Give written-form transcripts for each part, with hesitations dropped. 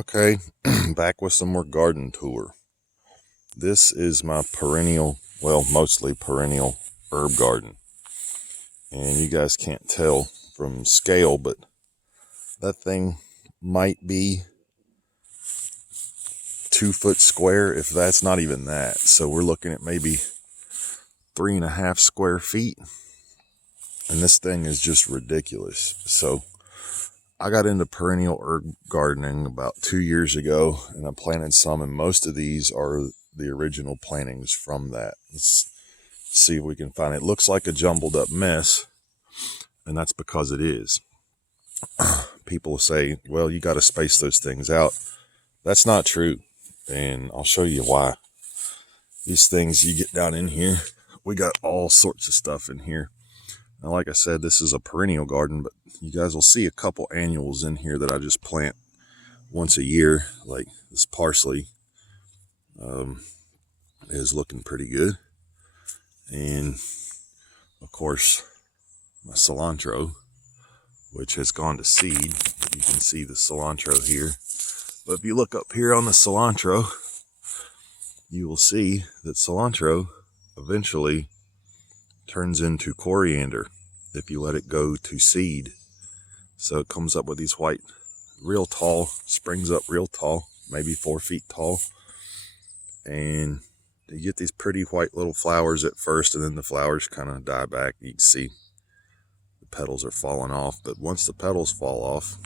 Okay, back with some more garden tour. This is my perennial, well, mostly perennial herb garden. And you guys can't tell from scale, but that thing might be 2 foot square, if that's not even that. So we're looking at maybe 3.5 square feet. And this thing is just ridiculous. So I got into perennial herb gardening about 2 years ago, and I planted some, and most of these are the original plantings from that. Let's see if we can find it. It looks like a jumbled up mess, and that's because it is. People say, well, you got to space those things out. That's not true, and I'll show you why. These things, you get down in here, we got all sorts of stuff in here. Now, like I said, this is a perennial garden, but you guys will see a couple annuals in here that I just plant once a year. Like this parsley is looking pretty good. And, of course, my cilantro, which has gone to seed. You can see the cilantro here. But if you look up here on the cilantro, you will see that cilantro eventually turns into coriander if you let it go to seed. So it comes up with these white, real tall, springs up real tall, maybe 4 feet tall. And you get these pretty white little flowers at first, and then the flowers kind of die back. You can see the petals are falling off. But once the petals fall off,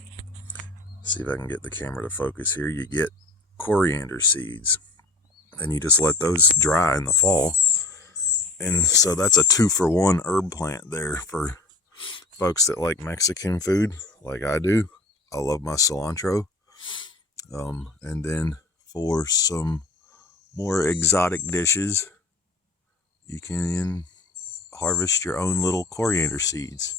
see if I can get the camera to focus here, you get coriander seeds. And you just let those dry in the fall. And so that's a 2-for-1 herb plant there for folks that like Mexican food, like I do. I love my cilantro. And then for some more exotic dishes, you can harvest your own little coriander seeds.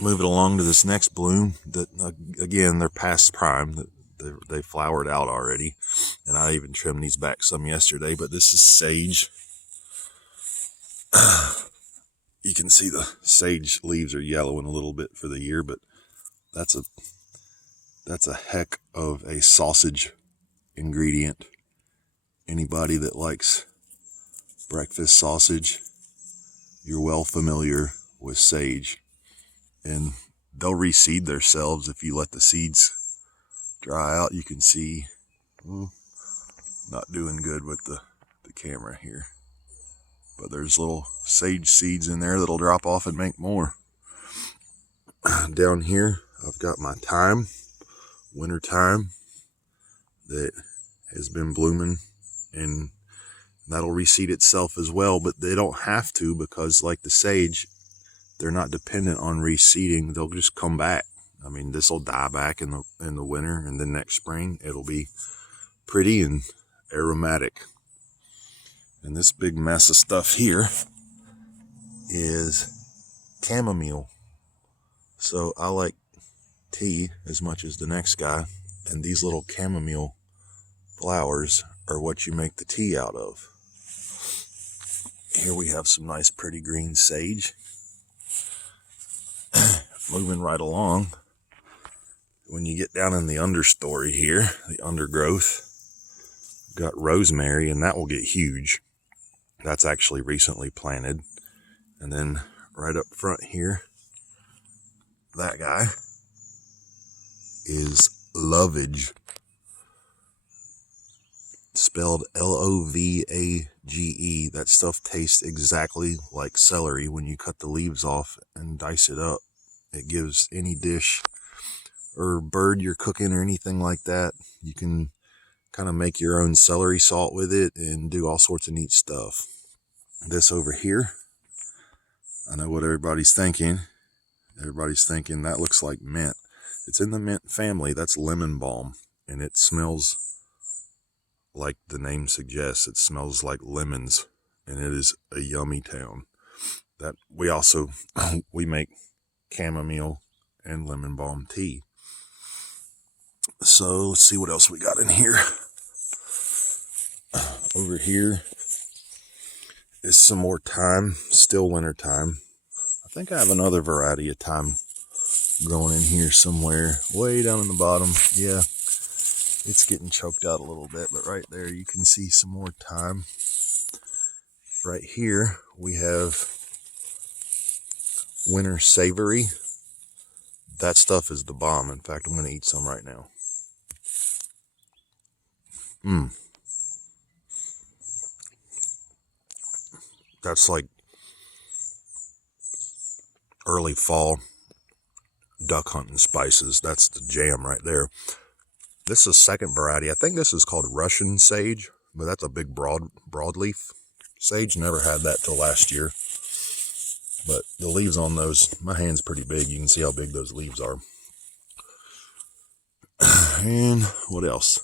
Move it along to this next bloom that, again, they're past prime. They flowered out already, and I even trimmed these back some yesterday. But this is sage. You can see the sage leaves are yellowing a little bit for the year, but that's a heck of a sausage ingredient. Anybody that likes breakfast sausage, you're well familiar with sage, and they'll reseed themselves if you let the seeds dry out. You can see, not doing good with the camera here, but there's little sage seeds in there that'll drop off and make more. Down here, I've got my thyme, winter thyme, that has been blooming, and that'll reseed itself as well, but they don't have to, because like the sage, they're not dependent on reseeding. They'll just come back. I mean, this will die back in the winter, and then next spring it'll be pretty and aromatic. And this big mess of stuff here is chamomile. So I like tea as much as the next guy, and these little chamomile flowers are what you make the tea out of. Here we have some nice pretty green sage. Moving right along, when you get down in the understory here, the undergrowth, got rosemary, and that will get huge. That's actually recently planted. And then right up front here, that guy is lovage, spelled Lovage. That stuff tastes exactly like celery when you cut the leaves off and dice it up. It gives any dish or bird you're cooking or anything like that, you can kind of make your own celery salt with it and do all sorts of neat stuff. This over here, I know what everybody's thinking. Everybody's thinking that looks like mint. It's in the mint family. That's lemon balm, and it smells like the name suggests. It smells like lemons, and it is a yummy town. That we also we make chamomile and lemon balm tea. So let's see what else we got in here. Over here is some more thyme, still winter thyme. I think I have another variety of thyme growing in here somewhere, way down in the bottom. Yeah, It's getting choked out a little bit, but right there you can see some more thyme. Right here we have winter savory. That stuff is the bomb. In fact, I'm going to eat some right now. That's like early fall duck hunting spices. That's the jam right there. This is a second variety. I think this is called Russian sage, but that's a big broadleaf sage. Never had that till last year. But the leaves on those, my hand's pretty big. You can see how big those leaves are. And what else?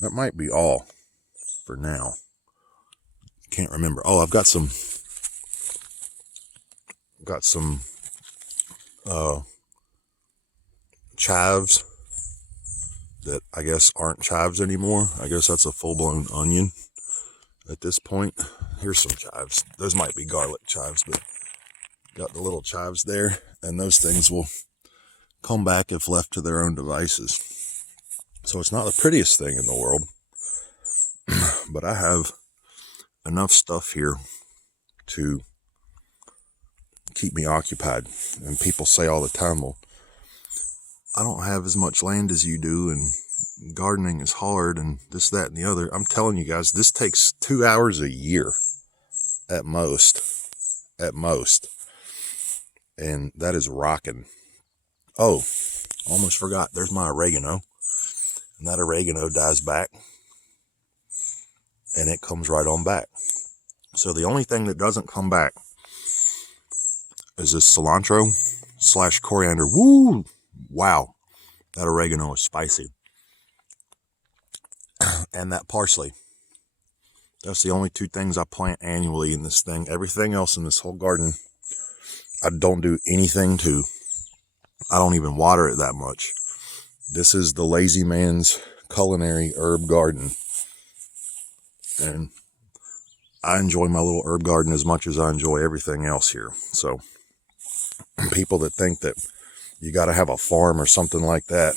That might be all for now. Can't remember. Oh, I've got some chives that I guess aren't chives anymore. I guess that's a full-blown onion at this point. Here's some chives. Those might be garlic chives, but got the little chives there, and those things will come back if left to their own devices. So it's not the prettiest thing in the world, but I have enough stuff here to keep me occupied. And people say all the time, well, I don't have as much land as you do, and gardening is hard, and this, that, and the other. I'm telling you guys, this takes 2 hours a year at most, and that is rocking. Oh, almost forgot, there's my oregano, and that oregano dies back, and it comes right on back. So the only thing that doesn't come back is this cilantro / coriander. Woo! Wow, that oregano is spicy. And that parsley. That's the only 2 things I plant annually in this thing. Everything else in this whole garden, I don't do anything to. I don't even water it that much. This is the lazy man's culinary herb garden. And I enjoy my little herb garden as much as I enjoy everything else here. So people that think that you got to have a farm or something like that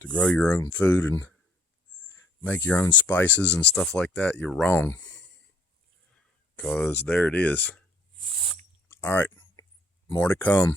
to grow your own food and make your own spices and stuff like that, you're wrong. Because there it is. All right, more to come.